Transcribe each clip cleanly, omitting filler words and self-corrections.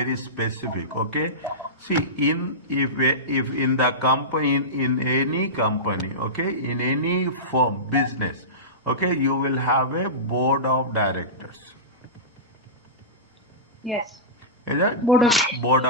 very specific. Okay, see, if in the company, in any company, okay, in any firm, business, okay, you will have a board of directors. Yes. Is that Board of board.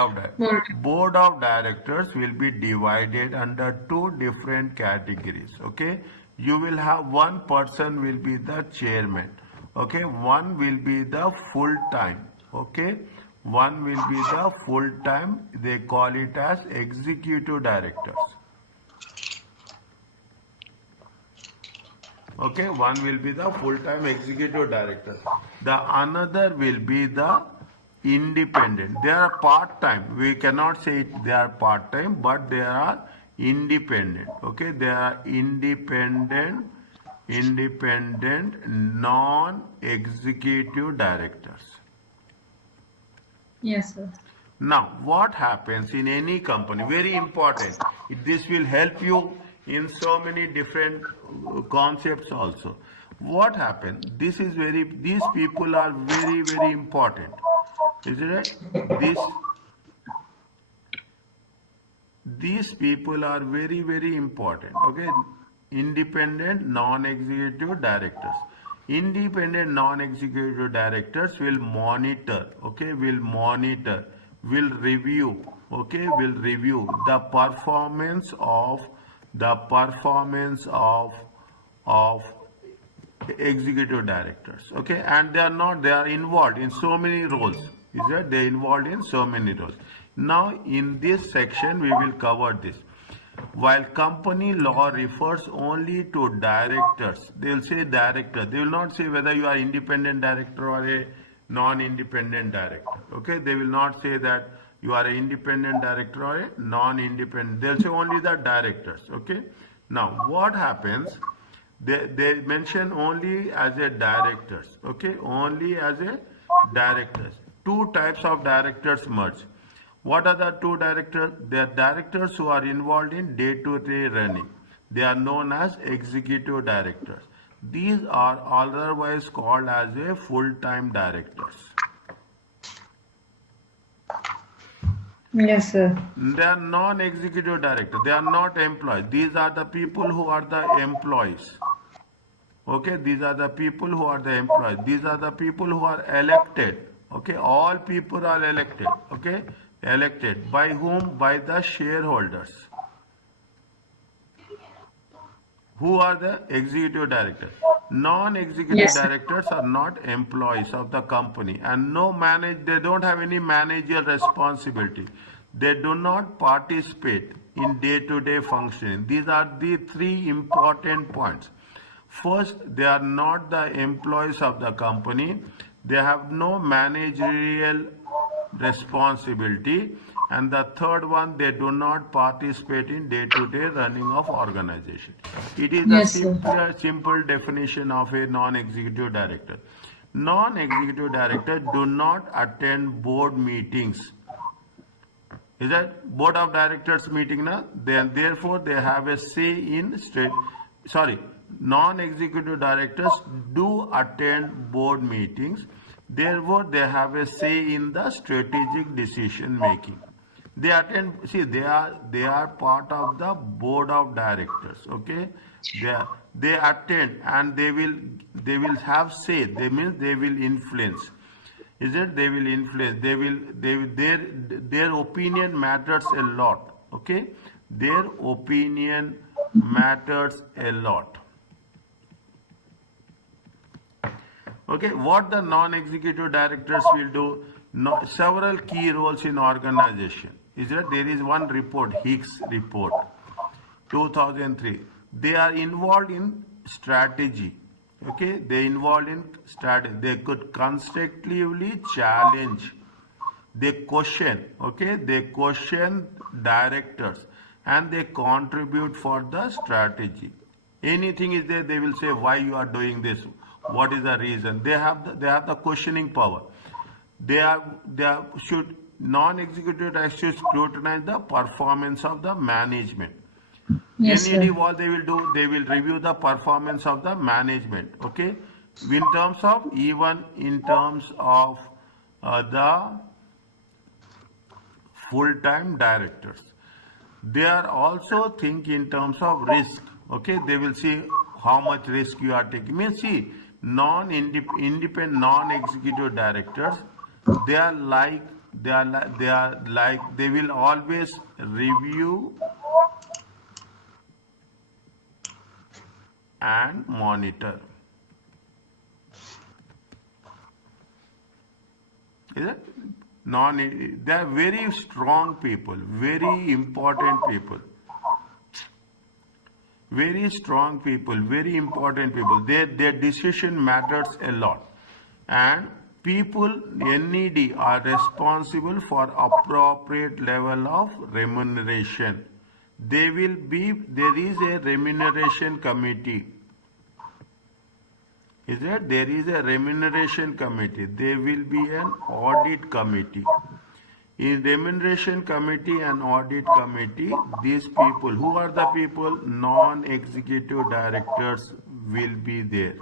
board of directors will be divided under two different categories. Okay, you will have one person will be the chairman. Okay, one will be the full time. Okay, one will be the full time. They call it as executive directors. Okay, one will be the full-time executive director. The another will be the independent. They are part-time. We cannot say they are part-time, but they are independent. Okay, they are independent non-executive directors. Yes, sir. Now, what happens in any company? Very important. This will help you in so many different concepts also. What happens? These people are very important. Is it right? These people are very important. Okay, independent non-executive directors. Independent non-executive directors will monitor. Okay, will review. Okay, will review the performance of executive directors. Okay, and they are involved in so many roles. Is that they are involved in so many roles. Now in this section we will cover this. While company law refers only to directors, they will say director. They will not say whether you are independent director or a non-independent director. Okay, they will not say that you are an independent director or a non-independent. They'll say only the directors. Okay. Now what happens? They mention only as a directors. Okay, only as a directors. Two types of directors merge. What are the two directors? They are directors who are involved in day-to-day running. They are known as executive directors. These are otherwise called as a full-time directors. Yes, sir. They are non-executive directors. They are not employees. These are the people who are the employees. Okay, these are the people who are the employees. These are the people who are elected. Okay, all people are elected. Okay, elected by whom? By the shareholders. Who are the executive directors? Non-executive Yes, sir. directors are not employees of the company and they don't have any managerial responsibility. They do not participate in day-to-day functioning. These are the three important points. First, they are not the employees of the company. They have no managerial responsibility. And the third one, they do not participate in day-to-day running of organization. It is the Yes, sir. simple definition of a non-executive director. Non-executive directors do not attend board meetings. Is that board of directors meeting na? Then therefore they have a say in non-executive directors do attend board meetings. Therefore they have a say in the strategic decision making. They attend. See, they are part of the board of directors. Okay, they attend and they will have say. They means they will influence. Is it? They will influence. Their opinion matters a lot. Okay, their opinion matters a lot. Okay, what the non-executive directors will do? No, several key roles in organization. Is that there is one report, Hicks report, 2003. They are involved in strategy. Okay, they involved in strategy. They could constructively challenge. They question. Okay, they question directors and they contribute for the strategy. Anything is there, they will say why you are doing this. What is the reason? They have the questioning power. They should non-executive directors scrutinize the performance of the management. Yes, sir. NED, what they will do, they will review the performance of the management. Okay, in terms of the full-time directors. They are also think in terms of risk. Okay, they will see how much risk you are taking. Means see, non-independent, non-executive directors, they are like they will always review and monitor. Is it? They are very strong people, very important people, very strong people, very important people. Their decision matters a lot. And people, NED, are responsible for appropriate level of remuneration. There is a remuneration committee. Is that there is a remuneration committee. There will be an audit committee. In remuneration committee and audit committee, these people, who are the people? Non-executive directors will be there.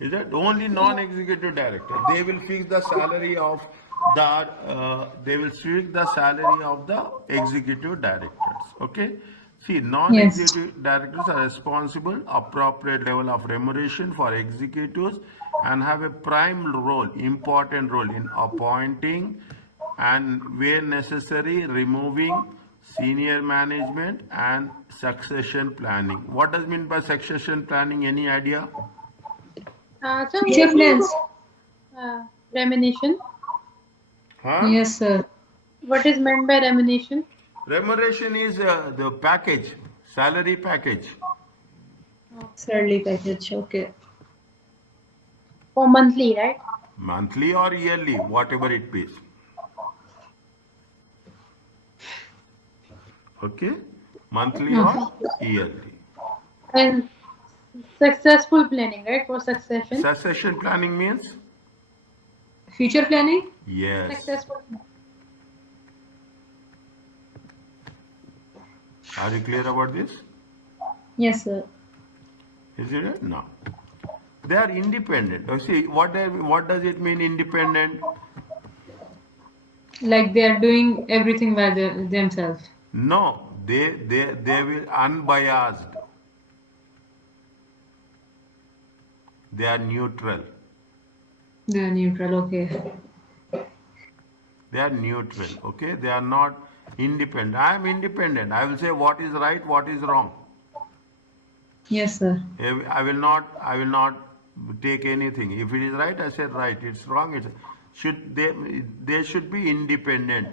Is that only non-executive director? They will fix the salary of the executive directors. Okay. See, Yes. non-executive directors are responsible appropriate level of remuneration for executives and have a prime role, important role in appointing and where necessary removing senior management and succession planning. What does mean by succession planning? Any idea? So Future what plans. is remuneration? Huh? Yes, sir. What is meant by remuneration? Remuneration is the package, salary package. Salary package. Okay. For monthly, right? Monthly or yearly, whatever it pays. Okay? Monthly or yearly. And successful planning, right? For succession. Succession planning means? Future planning. Yes. Successful. Are you clear about this? Yes, sir. Is it? No. They are independent. See, what does it mean independent? Like they are doing everything by themselves. No, they will unbiased. They are neutral. They are neutral. Okay. They are neutral. Okay, they are not independent. I am independent. I will say what is right, what is wrong. Yes, sir. I will not take anything. If it is right, I said right. It's wrong. They should be independent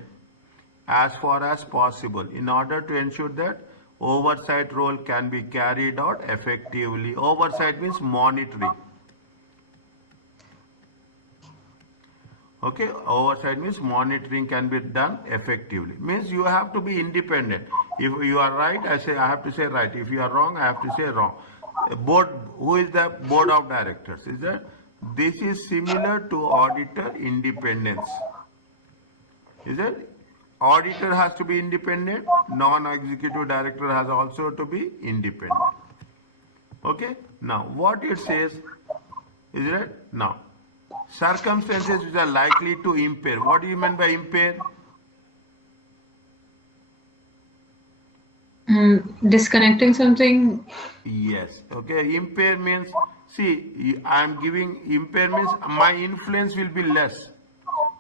as far as possible in order to ensure that oversight role can be carried out effectively. Oversight means monitoring. Okay, oversight means monitoring can be done effectively. Means you have to be independent. If you are right, I have to say right. If you are wrong, I have to say wrong. Who is the board of directors? Is that this is similar to auditor independence? Is it? Auditor has to be independent. Non-executive director has also to be independent. Okay. Now what it says, is it? Now circumstances which are likely to impair. What do you mean by impair? Disconnecting something. Yes. Okay. Impair means, see, I am giving impair means my influence will be less.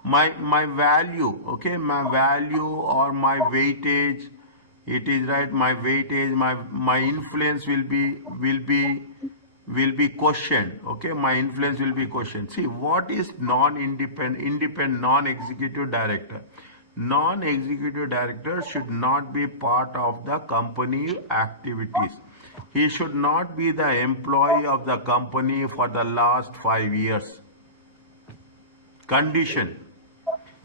My value, okay, my value or my weightage, it is right. My weightage, my influence will be questioned. Okay, my influence will be questioned. See, what is independent non-executive director? Non-executive director should not be part of the company activities. He should not be the employee of the company for the last 5 years. Condition.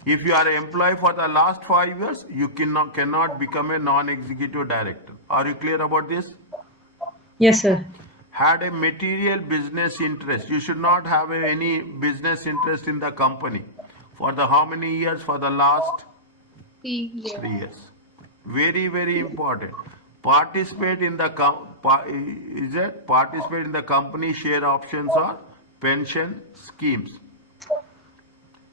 If you are an employee for the last 5 years, you cannot become a non-executive director. Are you clear about this? Yes, sir. Had a material business interest. You should not have any business interest in the company. For the how many years? For the last 3 years. 3 years. Very, very important. Participate in the company share options or pension schemes.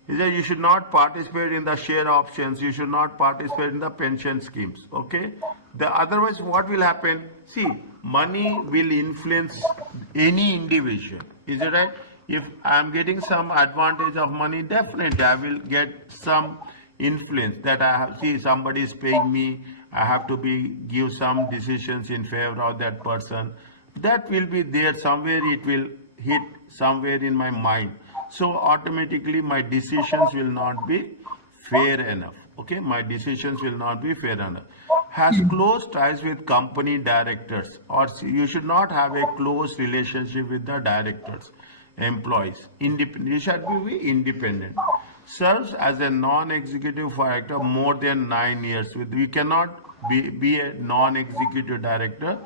Is that you should not participate in the share options, you should not participate in the pension schemes. Okay? Otherwise, what will happen? See, money will influence any individual. Is it right? If I am getting some advantage of money, definitely I will get some influence that I have. See, somebody is paying me. I have to give some decisions in favor of that person. That will be there somewhere. It will hit somewhere in my mind, so automatically my decisions will not be fair enough. Okay, my decisions will not be fair enough. Has close ties with company directors, or you should not have a close relationship with the directors, employees. Independent, you should be independent. Serves as a non-executive director more than 9 years. We cannot be a non-executive director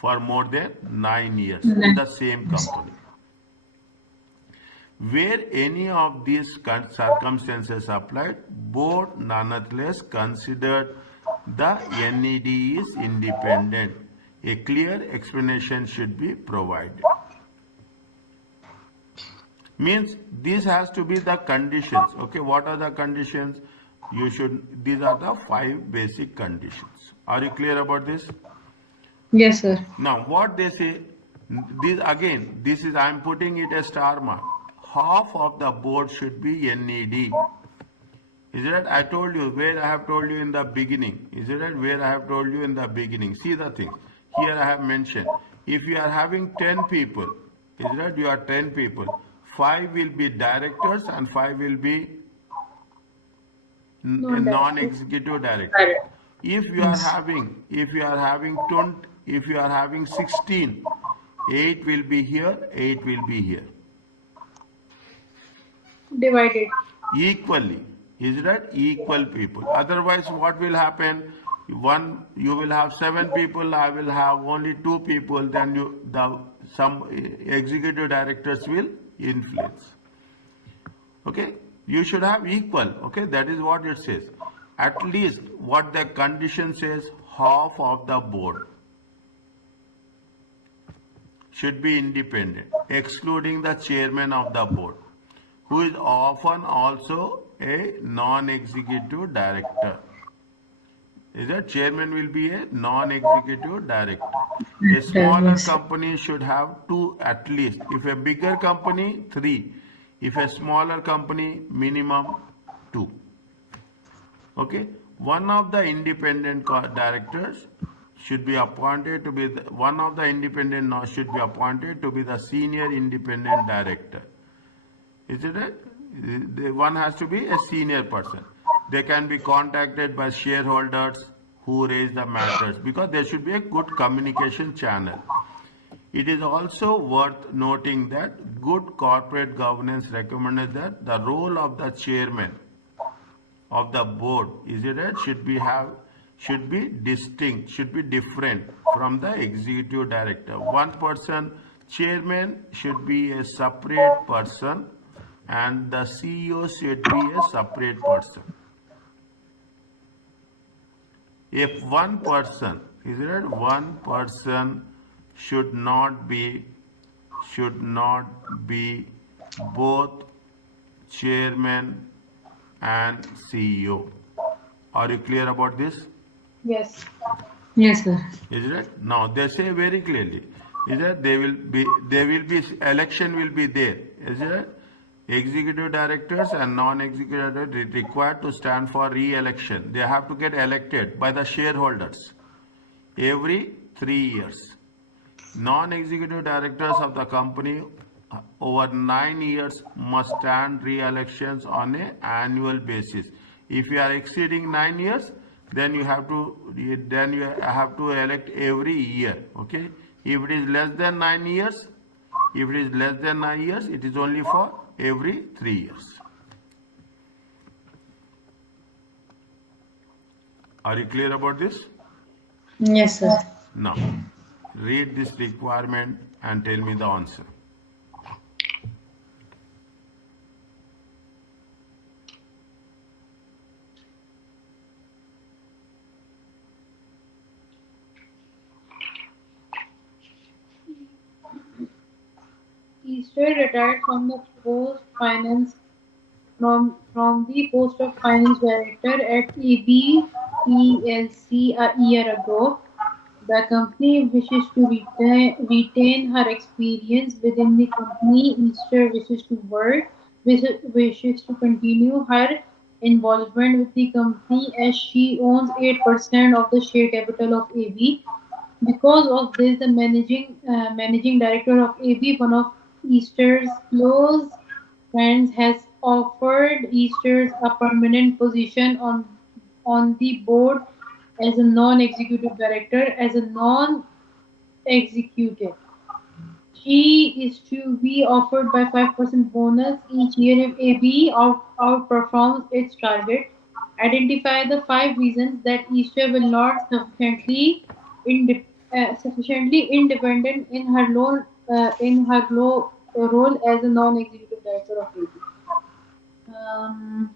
for more than 9 years in the same company. Where any of these circumstances applied, board nonetheless considered the NED is independent. A clear explanation should be provided. Means this has to be the conditions. Okay, what are the conditions? These are the 5 basic conditions. Are you clear about this? Yes, sir. Now, what they say, I am putting it a star mark. Half of the board should be NED. Is it right? I told you where I have told you in the beginning. Is it right? Where I have told you in the beginning. See the thing. Here I have mentioned. If you are having 10 people, is it right? You are 10 people. 5 will be directors and 5 will be non-executive director. If you are having 16, 8 will be here, 8 will be here. Divided. Equally. Is that equal people? Otherwise, what will happen? You will have 7 people, I will have only 2 people, then some executive directors will influence. Okay? You should have equal. Okay? That is what it says. At least what the condition says, half of the board should be independent, excluding the chairman of the board, who is often also a non-executive director. Is that chairman will be a non-executive director. A smaller Yes. company should have 2 at least. If a bigger company, 3. If a smaller company, minimum 2. Okay, one of the independent directors should be appointed to be should be appointed to be the senior independent director. Is it right? One has to be a senior person. They can be contacted by shareholders who raise the matters, because there should be a good communication channel. It is also worth noting that good corporate governance recommends that the role of the chairman of the board, is it right, should be distinct, should be different from the executive director. One person, chairman, should be a separate person, and the CEO should be a separate person. If one person, is it right, one person should not be both chairman and CEO. Are you clear about this? Yes. Yes, sir. Is it right? Now they say very clearly, is that election will be there. Is it right? Executive directors and non-executive directors required to stand for re-election. They have to get elected by the shareholders every 3 years. Non-executive directors of the company over 9 years must stand re-elections on an annual basis. If you are exceeding 9 years, then you have to elect every year. Okay. If it is less than 9 years, it is only for every 3 years. Are you clear about this? Yes, sir. Now, read this requirement and tell me the answer. Easter retired from the post of finance director at AB PLC a year ago. The company wishes to retain her experience within the company. Easter wishes to continue her involvement with the company as she owns 8% of the share capital of AB. Because of this, the managing director of AB, one of Easter's close friends, has offered Easter's a permanent position on the board as a non-executive director. As a non-executive, she is to be offered by 5% bonus each year if AB outperforms its target. Identify the five reasons that Easter will not sufficiently independent in her role as a non-executive director of AB. Um,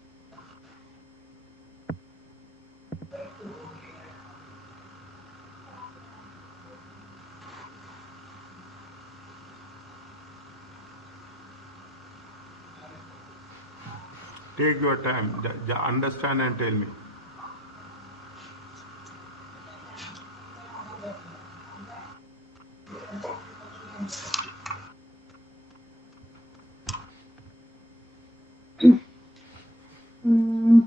Take your time. Understand and tell me. mm,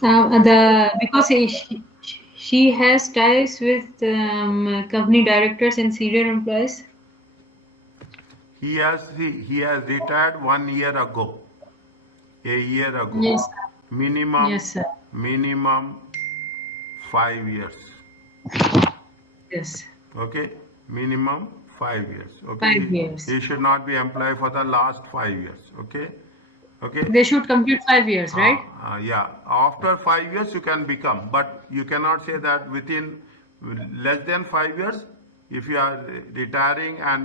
The because she has ties with company directors and senior employees. He has retired 1 year ago. A year ago. Yes. Minimum Yes, sir. minimum 5 years. Yes. Okay, minimum 5 years. Okay, 5 years. he should not be employed for the last 5 years. Okay, okay. They should complete 5 years, right? Yeah, after 5 years you can become, but you cannot say that within less than 5 years. If you are retiring and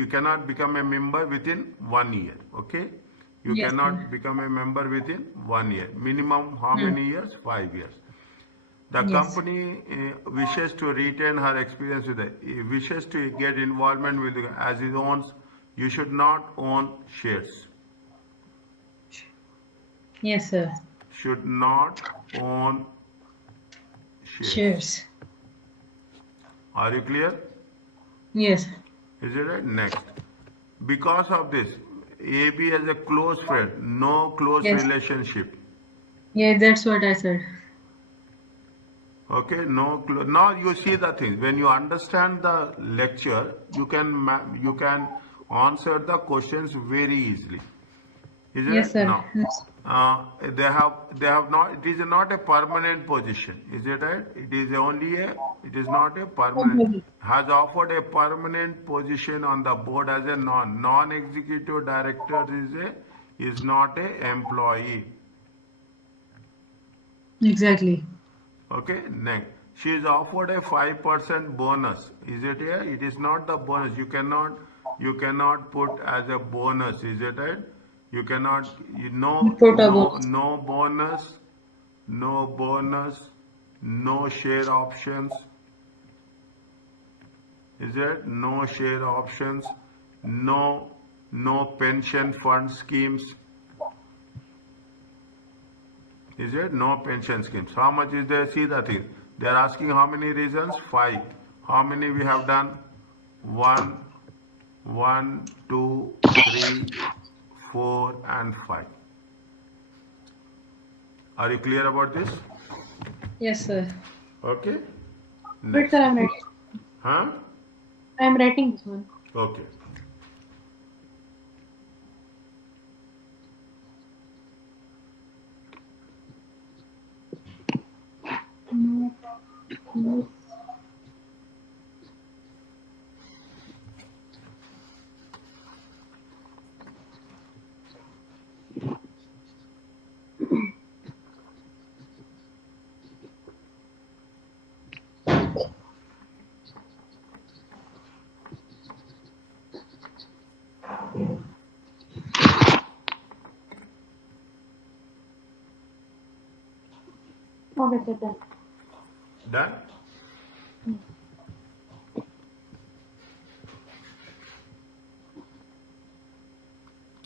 you cannot become a member within 1 year. Okay, you Yes, cannot sir. become a member within 1 year. Minimum how Hmm. many years? 5 years. The Yes. company wishes to retain her experience with it. Wishes to get involvement with it as it owns. You should not own shares. Yes, sir. Should not own shares. Shares. Are you clear? Yes. Is it right? Next. Because of this, AB has a close friend, no close Yes. relationship. Yeah, that's what I said. Okay, now you see the things. When you understand the lecture, you can answer the questions very easily. Is it Yes, right? sir. No. They have not. It is not a permanent position. Is it right? It is not a permanent. Yes. Has offered a permanent position on the board as a non-executive director is not a employee. Exactly. Okay, next. She is offered a 5% bonus. Is it here? It is not the bonus. You cannot put as a bonus. Is it right? You cannot. Quota No, bonus. no bonus, no bonus, no share options. Is it? No share options. No, no pension fund schemes. Is it? No pension schemes. How much is there? See the thing. They are asking how many reasons? Five. How many we have done? One, one, two, three, four, and five. Are you clear about this? Yes, sir. Okay. wait, sir, Next. Huh? I'm writing this one. Okay. Mm, yes. Okay, sir, done. Done?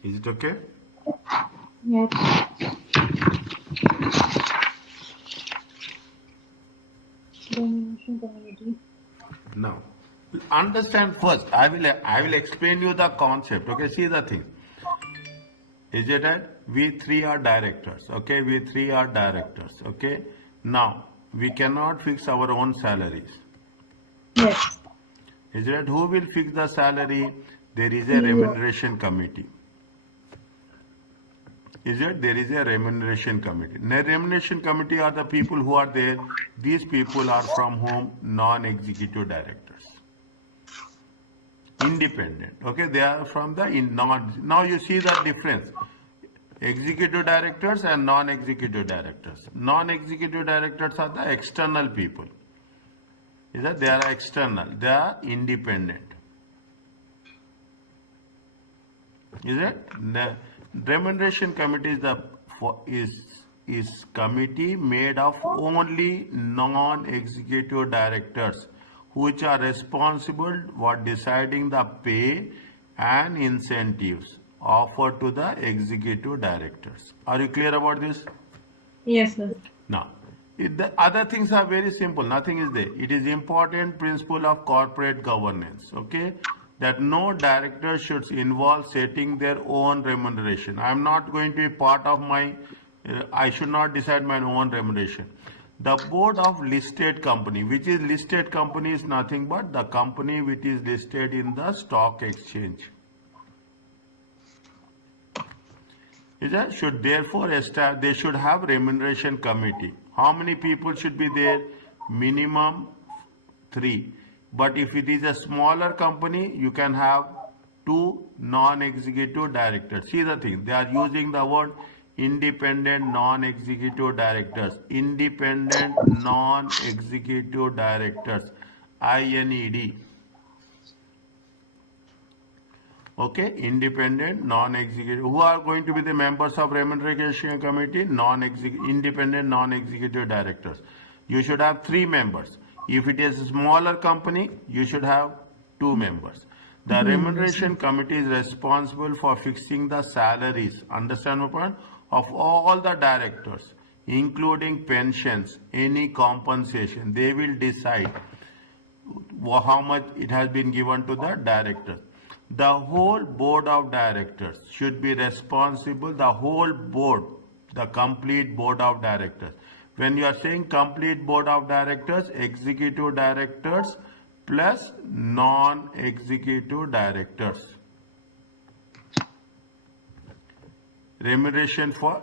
Is it okay? Yes. Domination community. Now, understand first. I will explain you the concept. Okay, see the thing. Is it right? We three are directors. Okay, we three are directors. Okay. Now we cannot fix our own salaries. Yes. Is it right? Who will fix the salary? There is a CEO. remuneration committee. Is it? There is a remuneration committee. The remuneration committee are the people who are there. These people are from whom? Non-executive directors. Independent. Okay, they are from the non. Now you see the difference. Executive directors and non-executive directors. Non-executive directors are the external people. Is that they are external? They are independent. Is it? The remuneration committee is the is committee made of only non-executive directors, which are responsible for deciding the pay and incentives offered to the executive directors. Are you clear about this? Yes, sir. Now, the other things are very simple. Nothing is there. It is important principle of corporate governance. Okay, that no director should involve setting their own remuneration. I am not going to be part of my. I should not decide my own remuneration. The board of listed company, which is listed company, is nothing but the company which is listed in the stock exchange. Is that should therefore they should have remuneration committee. How many people should be there? Minimum three. But if it is a smaller company, you can have two non-executive directors. See the thing, they are using the word independent non-executive directors. Independent non-executive directors. INED. Okay, independent non-executive who are going to be the members of remuneration committee, independent non-executive directors. You should have three members. If it is a smaller company, you should have two members. The remuneration committee is responsible for fixing the salaries, understand my point, of all the directors, including pensions, any compensation. They will decide how much it has been given to the directors. The whole board of directors should be responsible, the whole board, the complete board of directors. When you are saying complete board of directors, executive directors plus non-executive directors. Remuneration for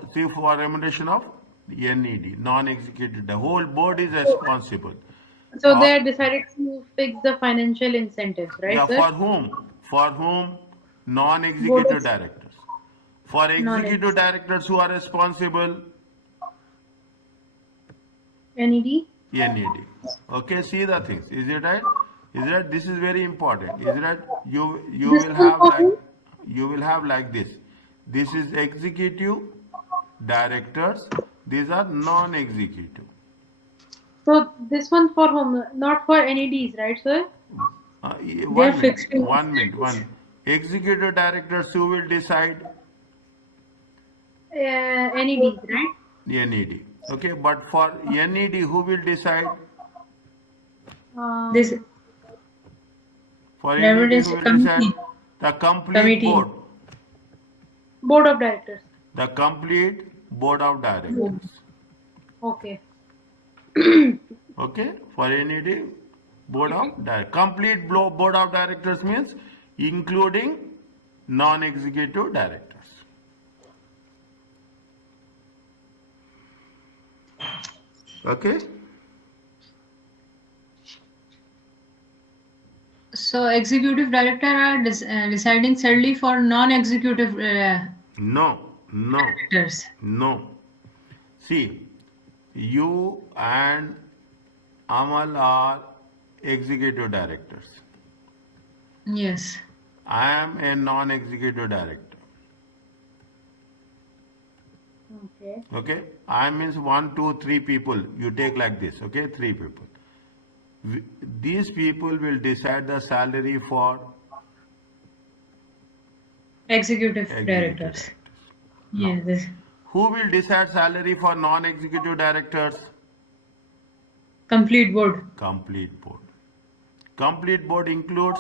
remuneration of NED, non-executive. The whole board is responsible. So they are decided to fix the financial incentives, right, Yeah, sir? for whom? For whom? Board Non-executive of directors. For executive non-ex. directors who are responsible, NED. NED. Okay, see the things. Is it right? Is it right? This is very important. Is it right? You This will one have for like whom? this. This is executive directors. These are non-executive. So this one for whom? Not for NEDs, right, sir? They are One minute. fixing. One minute. One. Executive directors who will decide NEDs, right? NED. Okay, but for NED, who will decide? This Um, For NED, who remuneration will decide? committee. The complete Committee. board. Board of directors. The complete board of directors. Okay. Okay, for NED, board of directors. Complete board of directors means including non-executive directors. Okay. So executive director are deciding solely for non-executive No, no, directors. no. See, you and Amal are executive directors. Yes. I am a non-executive director. Okay. Okay, I means 1, 2, 3 people. You take like this. Okay, 3 people. These people will decide the salary for Executive executive directors. directors. Now, Yes. This who will decide salary for non-executive directors? complete board. Complete board. Complete board includes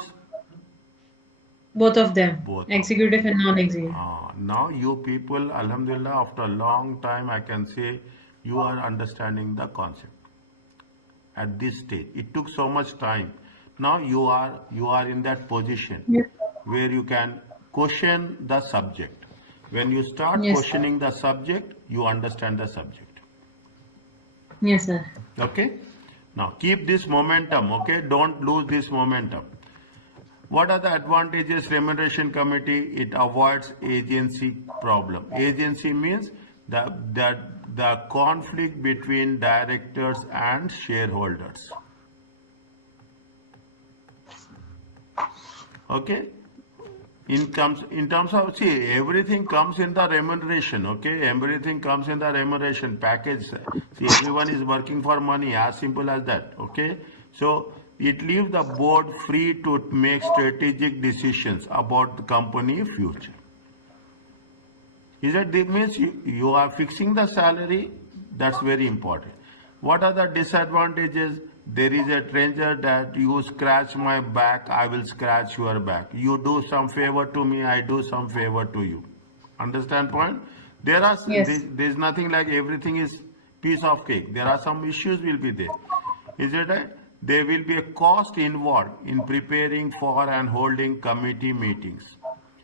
Both of them, both of them. executive and non-executive. Now you people, Alhamdulillah, after a long time, I can say you are understanding the concept at this stage. It took so much time. Now you are in that position Yes. where you can question the subject. When you start Yes, sir. questioning the subject, you understand the subject. Yes, sir. Okay? Now keep this momentum, okay? Don't lose this momentum. What are the advantages remuneration committee? It avoids agency problem. Agency means the conflict between directors and shareholders. Okay? In terms of, see, everything comes in the remuneration. Okay, everything comes in the remuneration package. See, everyone is working for money, as simple as that. Okay, so it leaves the board free to make strategic decisions about the company future. Is that it means you are fixing the salary? That's very important. What are the disadvantages? There is a stranger that you scratch my back, I will scratch your back. You do some favor to me, I do some favor to you. Understand point? Yes. There's nothing like everything is piece of cake. There are some issues will be there. Is it right? There will be a cost involved in preparing for and holding committee meetings.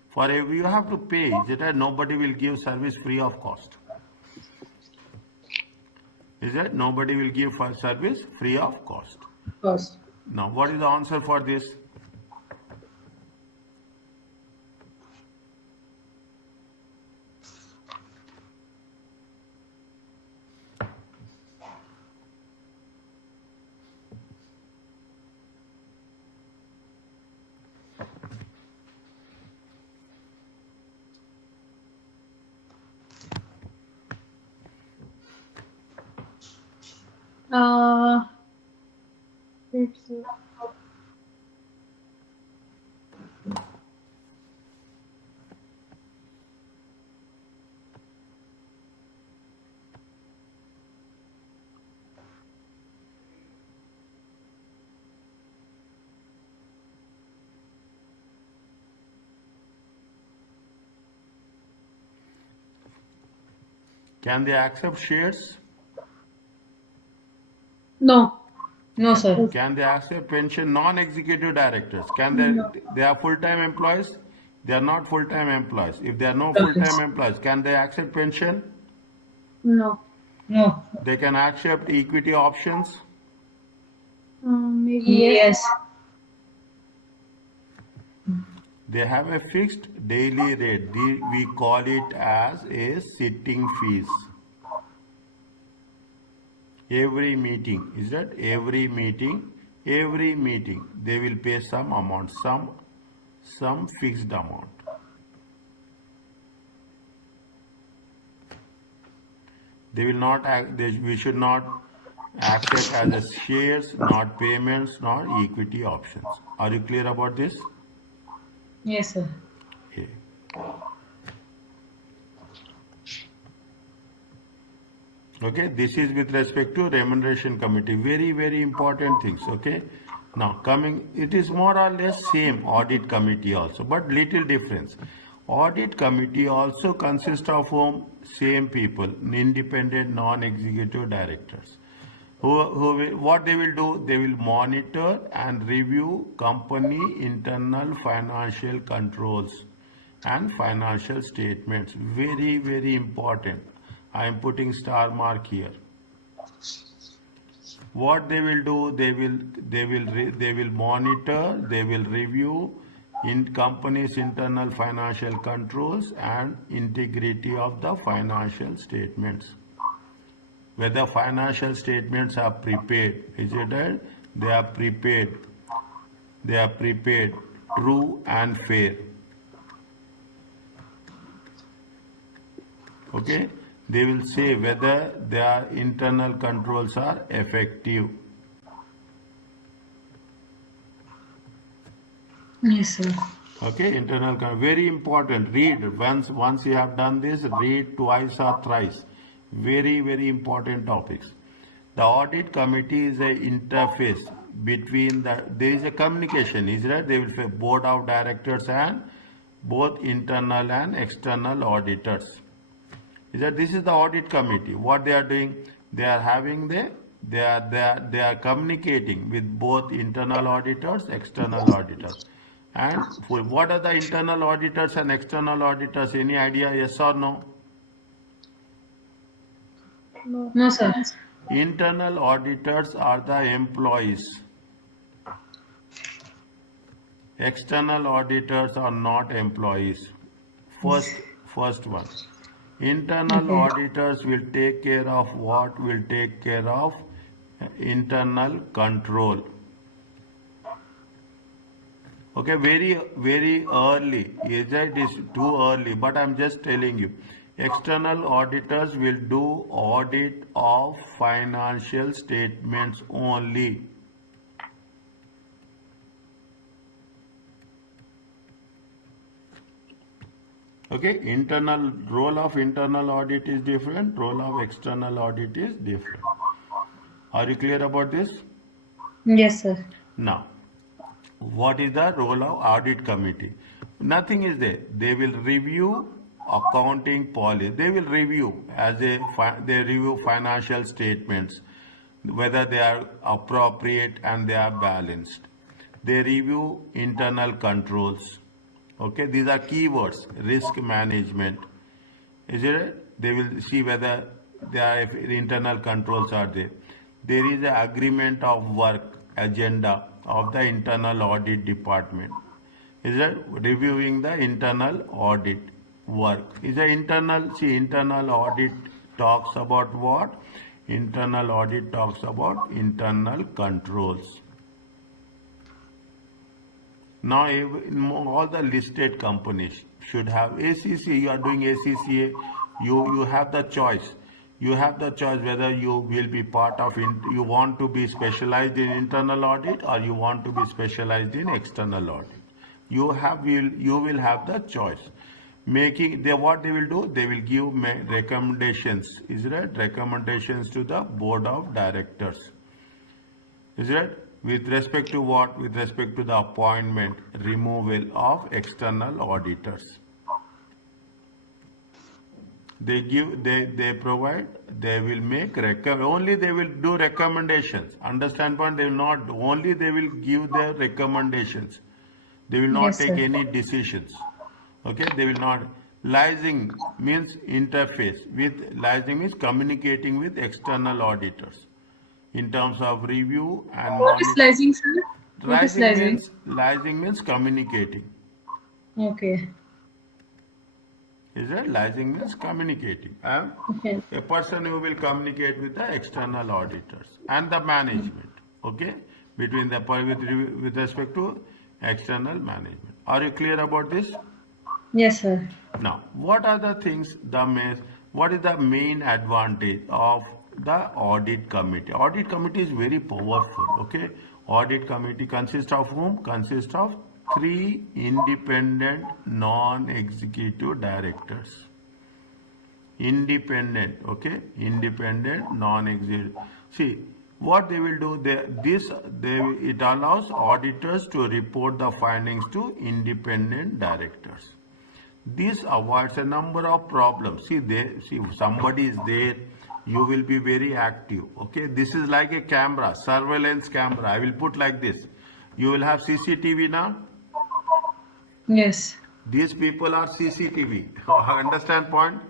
For every you have to pay. Is it right? Nobody will give service free of cost. Is that nobody will give for service free of cost. Cost. Now, what is the answer for this? Uh, it's Can they accept shares? no. No, sir. Can they accept pension? Non-executive directors. Can No. they are full-time employees? They are not full-time employees. If they are no full-time Employees. employees, can they accept pension? No. No. They can accept equity options. Maybe yes. Yes. They have a fixed daily rate. We call it as a sitting fees. Every meeting, is that every meeting they will pay some amount, some fixed amount. They will not act, we should not accept as a shares, not payments, nor equity options. Are you clear about this? Yes, sir. Okay. Okay, this is with respect to remuneration committee. Very, very important things. Okay. Now coming, it is more or less same audit committee also, but little difference. Audit committee also consists of same people, independent non-executive directors. What they will do? They will monitor and review company internal financial controls and financial statements. Very, very important. I am putting star mark here. What they will do? They will monitor. They will review in company's internal financial controls and integrity of the financial statements. Whether financial statements are prepared, is it right? They are prepared. They are prepared, true and fair. Okay. They will say whether their internal controls are effective. Yes, sir. Okay, very important. Read once you have done this, read twice or thrice. Very important topics. The audit committee is a interface between there is a communication, is right? They will say board of directors and both internal and external auditors. Is that this is the audit committee? What they are doing? They are having they are communicating with both internal auditors, external auditors. And what are the internal auditors and external auditors? Any idea? Yes or no? No. No, sir. Internal auditors are the employees. External auditors are not employees. First one. Internal Okay. auditors will take care of what? Will take care of internal control. Okay, very early. Is it is too early, but I'm just telling you. External auditors will do audit of financial statements only. Okay, role of internal audit is different, role of external audit is different. Are you clear about this? Yes, sir. Now, what is the role of audit committee? Nothing is there. They will review accounting policy. They will review they review financial statements, whether they are appropriate and they are balanced. They review internal controls. Okay, these are keywords. Risk management. Is it? They will see whether if internal controls are there. There is an agreement of work agenda of the internal audit department. Is it? Reviewing the internal audit work. Internal audit talks about what? Internal audit talks about internal controls. Now, all the listed companies should have ACCA. You are doing ACCA. You have the choice. You have the choice whether you will be part of. You want to be specialized in internal audit or you want to be specialized in external audit. You will have the choice. What they will do? They will give recommendations. Is it? Recommendations to the board of directors. Is it? With respect to what? With respect to the appointment, removal of external auditors. They provide, they will make only they will do recommendations. Understand point? They will not, only they will give their recommendations. They will not Yes, take sir. any decisions. Okay, they will not. Liaising means interface liaising means communicating with external auditors in terms of review and What is monitor. slicing, sir? What is slicing? Liaising means communicating. Okay. Is it? Liaising means communicating. Okay. A person who will communicate with the external auditors and the management. Okay, between with respect to external management. Are you clear about this? Yes, sir. Now, what are the things what is the main advantage of the audit committee? Audit committee is very powerful. Okay, audit committee consists of whom? Consists of 3 independent non-executive directors. Independent, okay, independent non-executive. See what they will do. It allows auditors to report the findings to independent directors. This avoids a number of problems. See, somebody is there, you will be very active. Okay, this is like a camera, surveillance camera. I will put like this. You will have CCTV now. Yes. These people are CCTV. Understand point?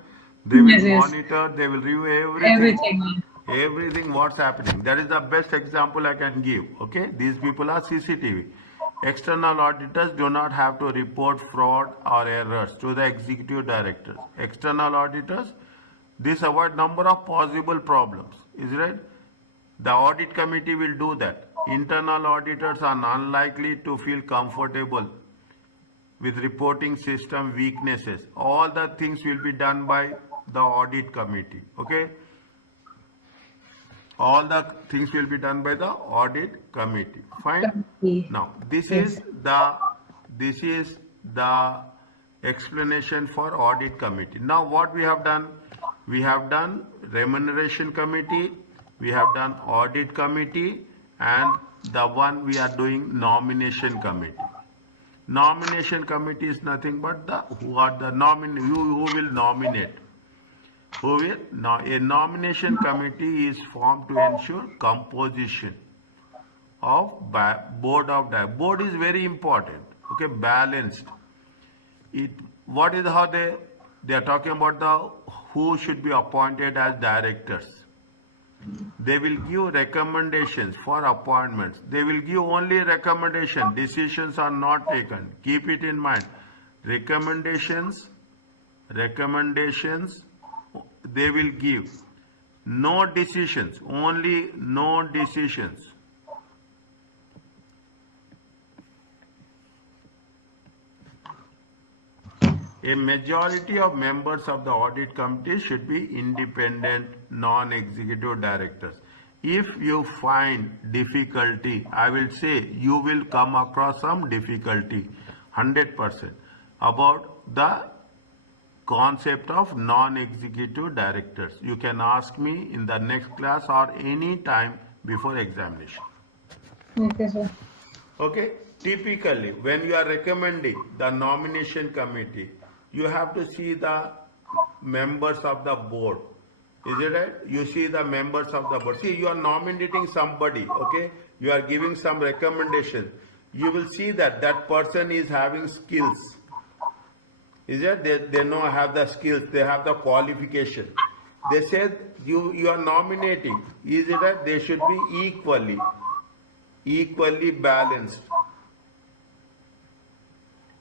They will Yes, yes. monitor. They will review Everything. everything what's happening. That is the best example I can give. Okay, these people are CCTV. External auditors do not have to report fraud or errors to the executive directors. External auditors, this avoid number of possible problems. Is it right? The audit committee will do that. Internal auditors are unlikely to feel comfortable with reporting system weaknesses. All the things will be done by the audit committee. Okay, all the things will be done by the audit committee. Fine. Committee. Now Yes. this is the explanation for audit committee. Now what we have done, we have done remuneration committee, we have done audit committee, and the one we are doing nomination committee. Nomination committee is nothing but the who are the who will nominate. Who will? Now, a nomination committee is formed to ensure composition of board of directors. Board is very important. Okay, balanced. It what is how they are talking about the who should be appointed as directors. They will give recommendations for appointments. They will give only recommendation. Decisions are not taken. Keep it in mind. Recommendations they will give. No decisions, only no decisions. A majority of members of the audit committee should be independent, non-executive directors. If you find difficulty, I will say you will come across some difficulty, 100%, about the concept of non-executive directors. You can ask me in the next class or any time before examination. Okay, sir. Okay, typically when you are recommending the nomination committee, you have to see the members of the board. Is it right? You see the members of the board. See, you are nominating somebody, okay? You are giving some recommendation. You will see that that person is having skills. Is it? They know have the skills, they have the qualification. They said you are nominating. Is it that they should be equally balanced?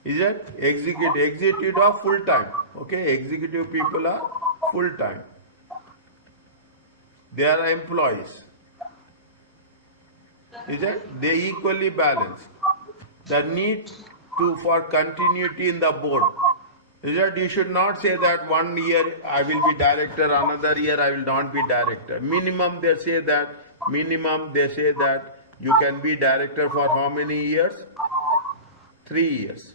Is it? Executive are full time. Okay, executive people are full time. They are employees. Is it? They equally balanced. The need for continuity in the board. Is that you should not say that 1 year I will be director, another year I will not be director. Minimum they say that you can be director for how many years? 3 years.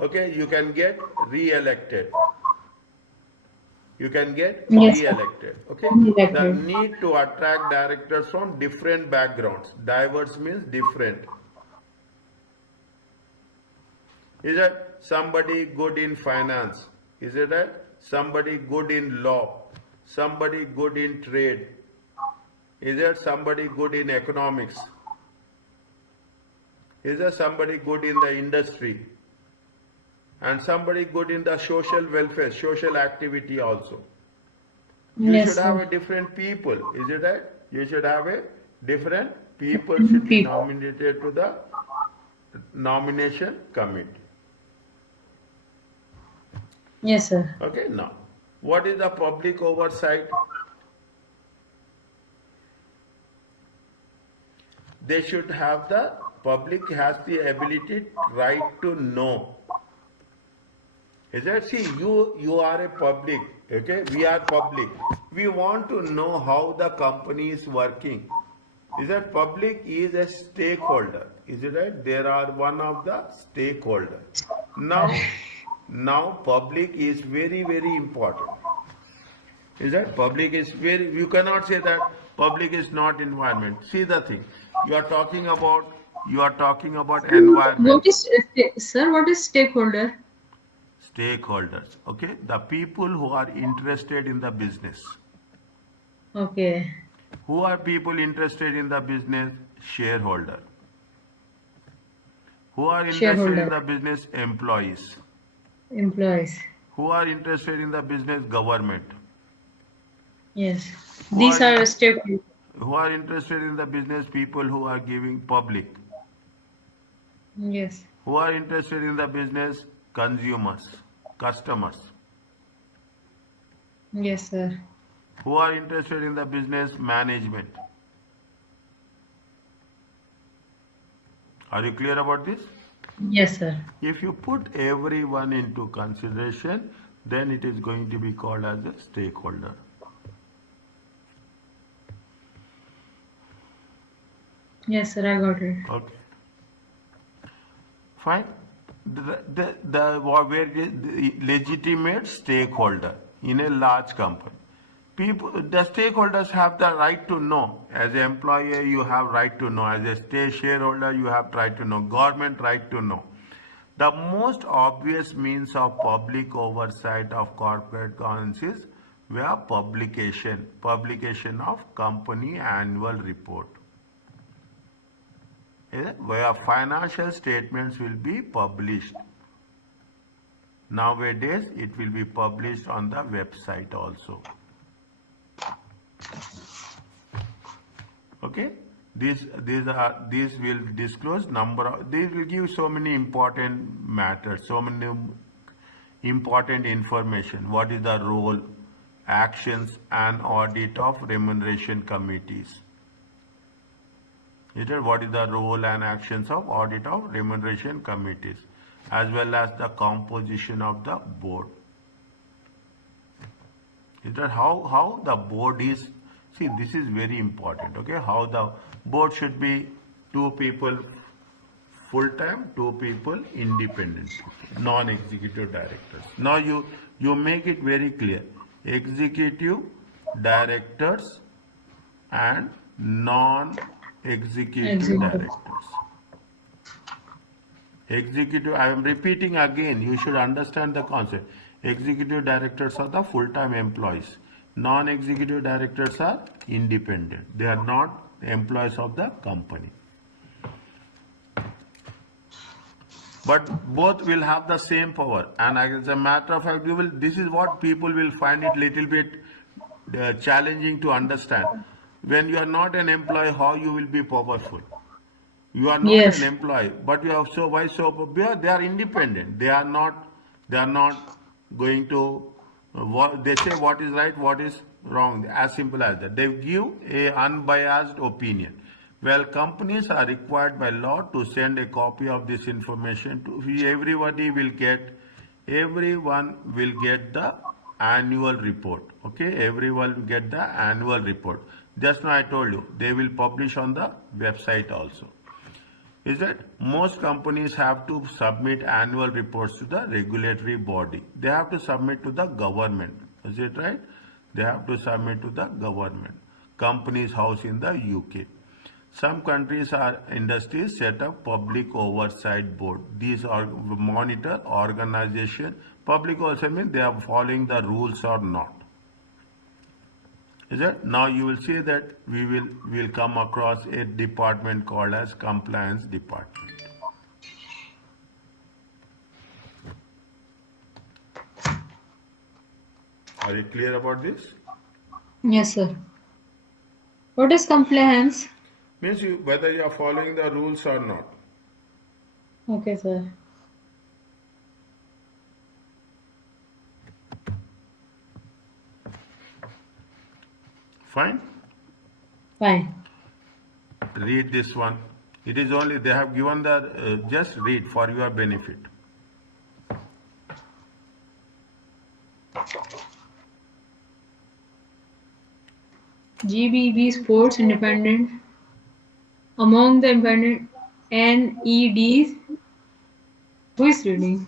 Okay, you can get re-elected. You can get Yes, sir. re-elected. Okay, Re-elected. the need to attract directors from different backgrounds. Diverse means different. Is that somebody good in finance? Is it that somebody good in law? Somebody good in trade? Is there somebody good in economics? Is there somebody good in the industry? And somebody good in the social welfare, social activity also. You Yes, should have sir. a different people. Is it right? You should have a different people should be People. nominated to the nomination committee. Yes, sir. Okay, now, what is the public oversight? They should have the public has the ability, right to know. Is that see you are a public, okay? We are public. We want to know how the company is working. Is that public is a stakeholder? Is it right? There are one of the stakeholder. Now public is very important. Is that public is very, you cannot say that public is not environment. See the thing, you are talking about environment. What is, sir, what is stakeholder? Stakeholders, okay, the people who are interested in the business. Okay. Who are people interested in the business? Shareholder. Who are interested in Shareholder. the business? Employees. Employees. Who are interested in the business? Government. Yes. Who These are are stakeholders. who are interested in the business? People who are giving public. Yes. Who are interested in the business? Consumers, customers. Yes, sir. Who are interested in the business? Management. Are you clear about this? Yes, sir. If you put everyone into consideration, then it is going to be called as a stakeholder. Yes, sir, I got it. Okay. Fine. Where the legitimate stakeholder in a large company. The stakeholders have the right to know. As an employer, you have right to know. As a state shareholder, you have right to know. Government right to know. The most obvious means of public oversight of corporate governance is via publication of company annual report. Where financial statements will be published. Nowadays, it will be published on the website also. Okay, these will disclose these will give so many important matters, so many important information. What is the role, actions, and audit of remuneration committees? What is the role and actions of audit of remuneration committees, as well as the composition of the board. How the board is, see, this is very important, okay? How the board should be 2 people full-time, 2 people independent, non-executive directors. Now you make it very clear. Executive directors and non-executive Executive. directors. Executive, I am repeating again, you should understand the concept. Executive directors are the full-time employees. Non-executive directors are independent. They are not employees of the company. But both will have the same power. And as a matter of fact, this is what people will find it little bit challenging to understand. When you are not an employee, how you will be powerful? You are not an Yes. employee, but you are because they are independent. They are not going to they say what is right, what is wrong. As simple as that. They give a unbiased opinion. Well, companies are required by law to send a copy of this information to everyone will get the annual report. Okay, everyone will get the annual report. Just now I told you they will publish on the website also. Is that most companies have to submit annual reports to the regulatory body. They have to submit to the government. Is it right? They have to submit to the government. Companies house in the UK. Some countries or industries set up public oversight board. These are monitor organization. Public oversight means they are following the rules or not. Is it? Now you will see that we will come across a department called as compliance department. Are you clear about this? Yes, sir. What is compliance? Means whether you are following the rules or not. Okay, sir. Fine? Fine. Read this one. It is only, they have given the, just read for your benefit. GBB Sports Independent. Among the independent NEDs, who is reading?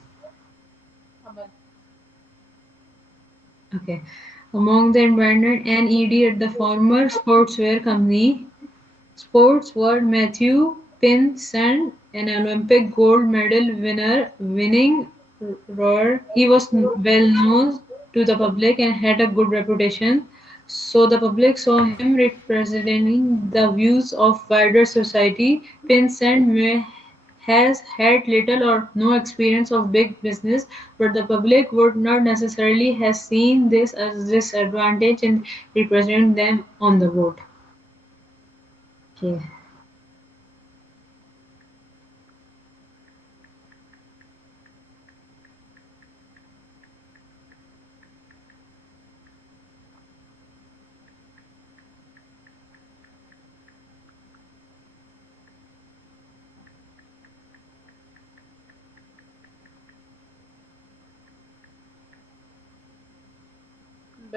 Amal. Okay. Among the independent NED at the former sportswear company, sports were Matthew Pinsent, an Olympic gold medal winning rower. He was well known to the public and had a good reputation. So the public saw him representing the views of wider society. Pinsent has had little or no experience of big business, but the public would not necessarily have seen this as a disadvantage in representing them on the board. Okay.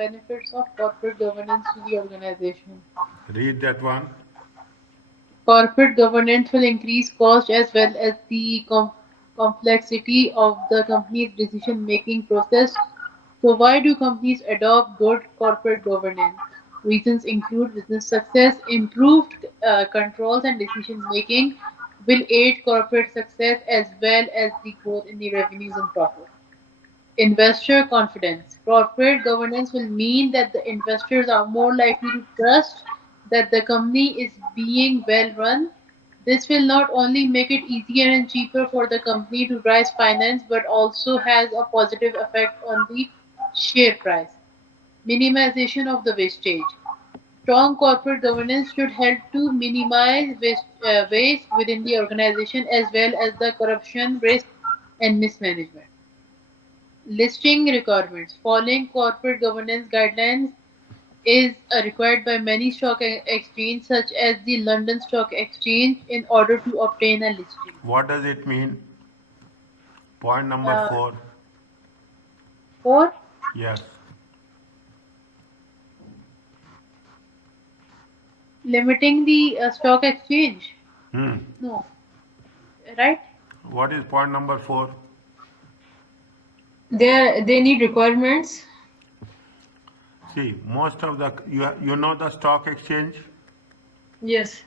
benefits of corporate governance to the organization. Read that one. Corporate governance will increase cost as well as the complexity of the company's decision-making process. So, why do companies adopt good corporate governance? Reasons include business success, improved controls and decision-making will aid corporate success as well as the growth in the revenues and profit. Investor confidence. Corporate governance will mean that the investors are more likely to trust that the company is being well run. This will not only make it easier and cheaper for the company to raise finance but also has a positive effect on the share price. Minimization of the wastage. Strong corporate governance should help to minimize waste within the organization as well as the corruption, risk, and mismanagement. Listing requirements. Following corporate governance guidelines is required by many stock exchanges such as the London Stock Exchange in order to obtain a listing. What does it mean? Point number Uh, 4. 4. Yes. Limiting the stock exchange. Hmm. No, right? What is point number 4? They need requirements. See, most of the you know the stock exchange, Yes.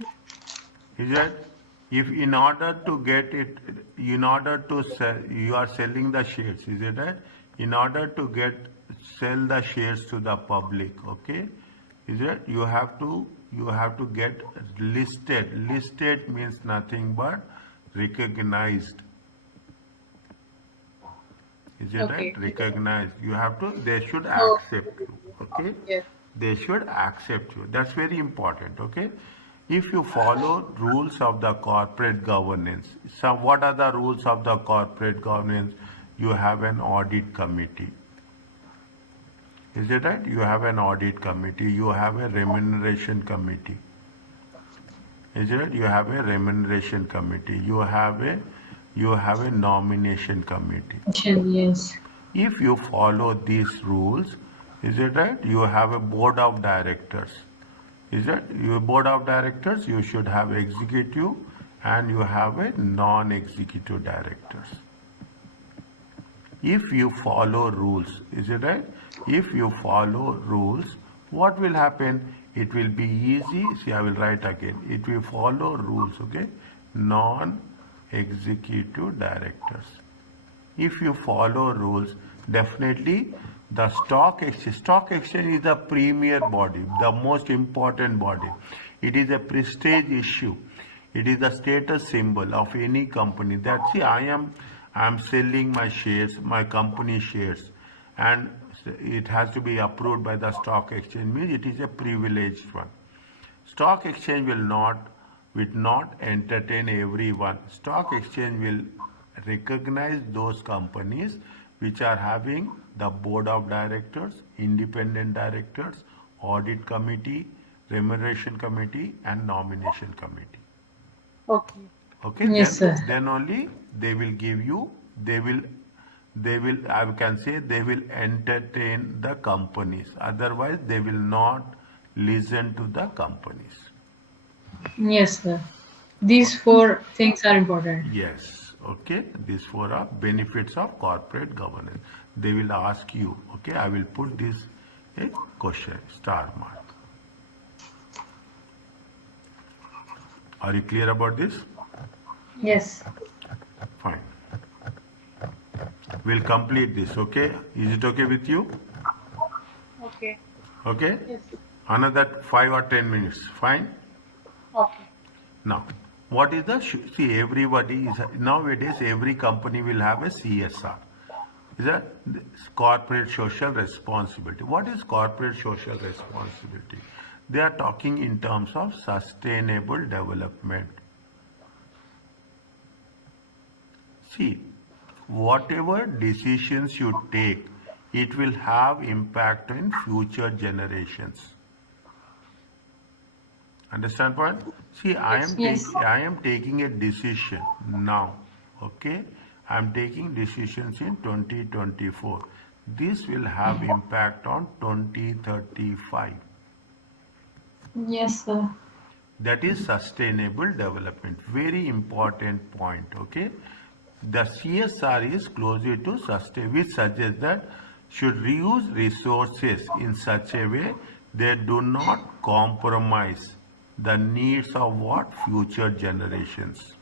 is it? If in order to get it, in order to sell, you are selling the shares, is it right? In order to get sell the shares to the public, okay? Is it? You have to get listed. Listed means nothing but recognized. Is it right? Okay. Recognized. You have to, they should So, accept you. Okay? yes. They should accept you. That's very important. Okay? If you follow rules of the corporate governance, so what are the rules of the corporate governance? You have an audit committee. Is it right? You have an audit committee. You have a remuneration committee. Is it right? You have a remuneration committee. You have a nomination committee. Yes. If you follow these rules, is it right? You have a board of directors. Is that your board of directors? You should have executive and you have a non-executive directors. If you follow rules, is it right? If you follow rules, what will happen? It will be easy. See, I will write again. It will follow rules, okay? Non-executive directors. If you follow rules, definitely the stock exchange is the premier body, the most important body. It is a prestige issue. It is the status symbol of any company that, see, I am selling my shares, my company shares, and it has to be approved by the stock exchange, means it is a privileged one. Stock exchange will not entertain everyone. Stock exchange will recognize those companies which are having the board of directors, independent directors, audit committee, remuneration committee, and nomination committee. Okay. Okay, Yes, then sir. then only they will give you, they will I can say they will entertain the companies. Otherwise, they will not listen to the companies. Yes, sir. These four things are important. Yes, okay. These four are benefits of corporate governance. They will ask you, okay. I will put this a question, star mark. Are you clear about this? Yes. Fine. We'll complete this, okay. Is it okay with you? Okay. Okay. Yes. Another 5 or 10 minutes. Fine. Okay. Now, what is the see? Everybody is nowadays. Every company will have a CSR. Is that corporate social responsibility? What is corporate social responsibility? They are talking in terms of sustainable development. See, whatever decisions you take, it will have impact in future generations. Understand point? See, I Yes. am Yes. taking I am taking a decision now. Okay, I am taking decisions in 2024. This will have impact on 2035. Yes, sir. That is sustainable development. Very important point. Okay, the CSR is closely to sustain, which suggests that should reuse resources in such a way they do not compromise the needs of what future generations.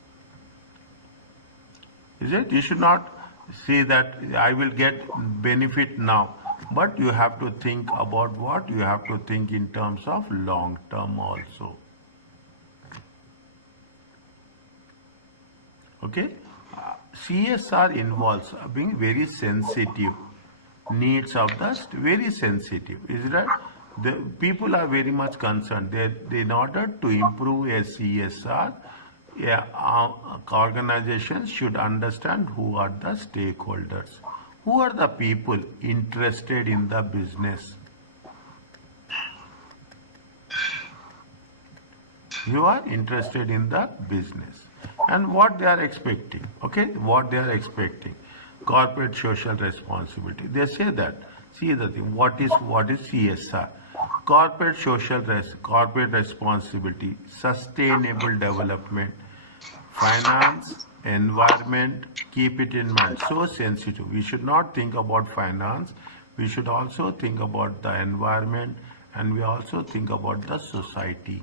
Is it? You should not say that I will get benefit now, but you have to think about what you have to think in terms of long term also. Okay, CSR involves being very sensitive, needs of the very sensitive. Is that the people are very much concerned that in order to improve a CSR, yeah, organizations should understand who are the stakeholders, who are the people interested in the business. You are interested in the business and what they are expecting. Okay, what they are expecting. Corporate social responsibility. They say that. See the thing. What is CSR? Corporate responsibility, sustainable development, finance, environment. Keep it in mind. So sensitive. We should not think about finance. We should also think about the environment, and we also think about the society.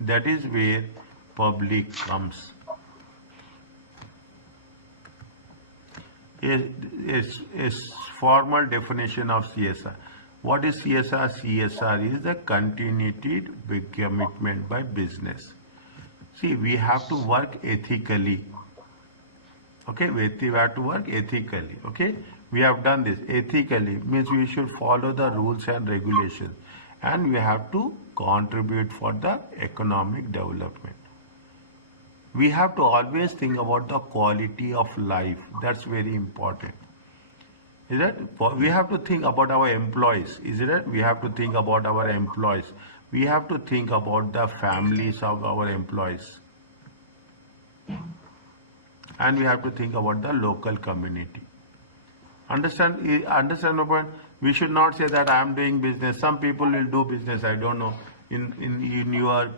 That is where public comes. A formal definition of CSR. What is CSR? CSR is the continued commitment by business. See, we have to work ethically. Okay, we have to work ethically. Okay, we have done this ethically means we should follow the rules and regulations, and we have to contribute for the economic development. We have to always think about the quality of life. That's very important. Is it? We have to think about our employees. Is it? We have to think about our employees. We have to think about the families of our employees. And we have to think about the local community. Understand my point? We should not say that I am doing business. Some people will do business, I don't know. In your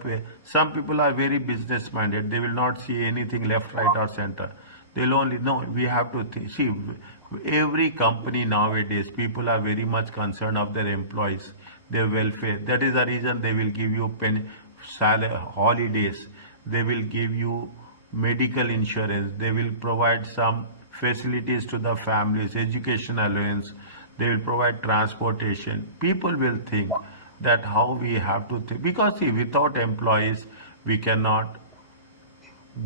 some people are very business minded. They will not see anything left, right, or center. They'll only know. We have to see every company nowadays. People are very much concerned of their employees, their welfare. That is the reason they will give you holidays. They will give you medical insurance. They will provide some facilities to the families, education allowance. They will provide transportation. People will think that how we have to think, because see, without employees we cannot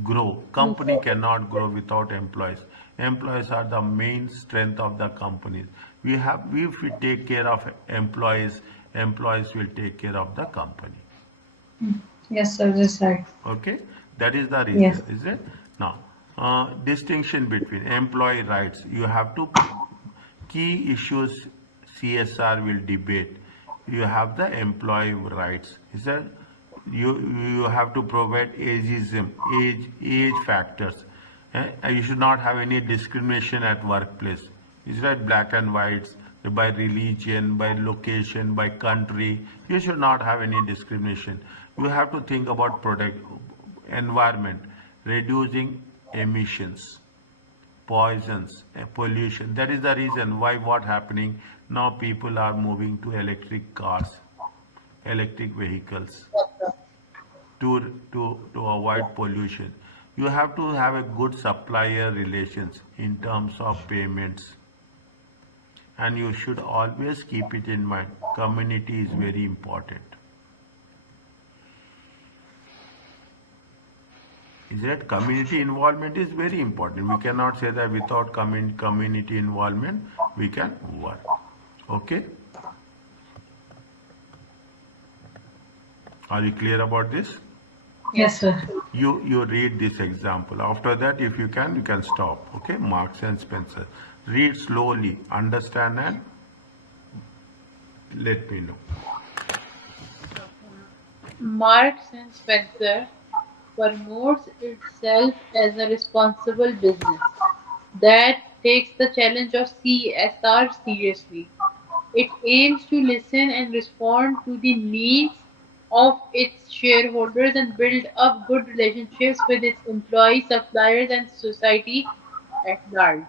grow. Company cannot grow without employees. Employees are the main strength of the companies. If we take care of employees, employees will take care of the company. Yes, sir. That's right. Okay, that is the Yes. reason, is it? Now, distinction between employee rights. You have to key issues CSR will debate. You have the employee rights. Is that you have to provide ageism, age factors. You should not have any discrimination at workplace. Is that black and whites by religion, by location, by country? You should not have any discrimination. You have to think about protect environment, reducing emissions, poisons, pollution. That is the reason why what happening now people are moving to electric cars, electric vehicles to avoid pollution. You have to have a good supplier relations in terms of payments, and you should always keep it in mind. Community is very important. Is that community involvement is very important. We cannot say that without community involvement we can work. Okay, are you clear about this? Yes, sir. You read this example. After that, if you can stop. Okay, Marks and Spencer. Read slowly, understand, and let me know. Marks and Spencer promotes itself as a responsible business that takes the challenge of CSR seriously. It aims to listen and respond to the needs of its shareholders and build up good relationships with its employees, suppliers, and society at large.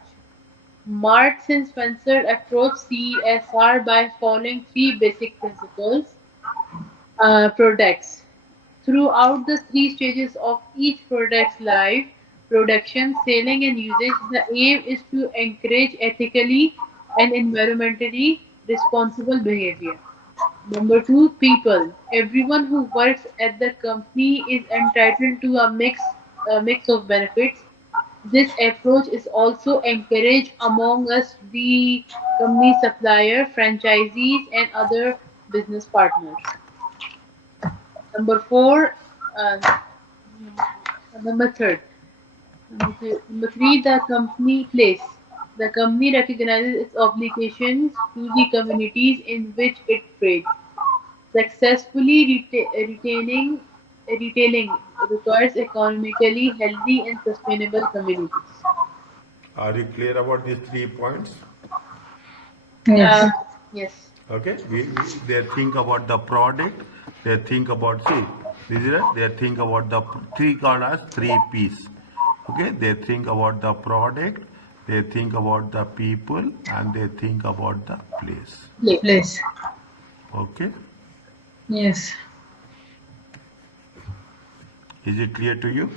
Marks and Spencer approach CSR by following three basic principles. Products. Throughout the three stages of each product's life, production, selling, and usage, the aim is to encourage ethically and environmentally responsible behavior. Number two, people. Everyone who works at the company is entitled to a mix of benefits. This approach is also encouraged among us, the company supplier, franchisees, and other business partners. Number four, number number third, number three, the company place. The company recognizes its obligations to the communities in which it trades. Successfully retailing requires economically healthy and sustainable communities. Are you clear about these 3 points? Uh, Yes. yes. Okay, they think about the product, they think about, see, this is it, they think about the three called as 3 P's. Okay, they think about the product, they think about the people, and they think about the place. Place. Place. Okay, Yes. is it clear to you?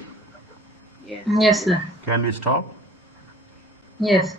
Yes. Yes, sir. Can we stop? Yes.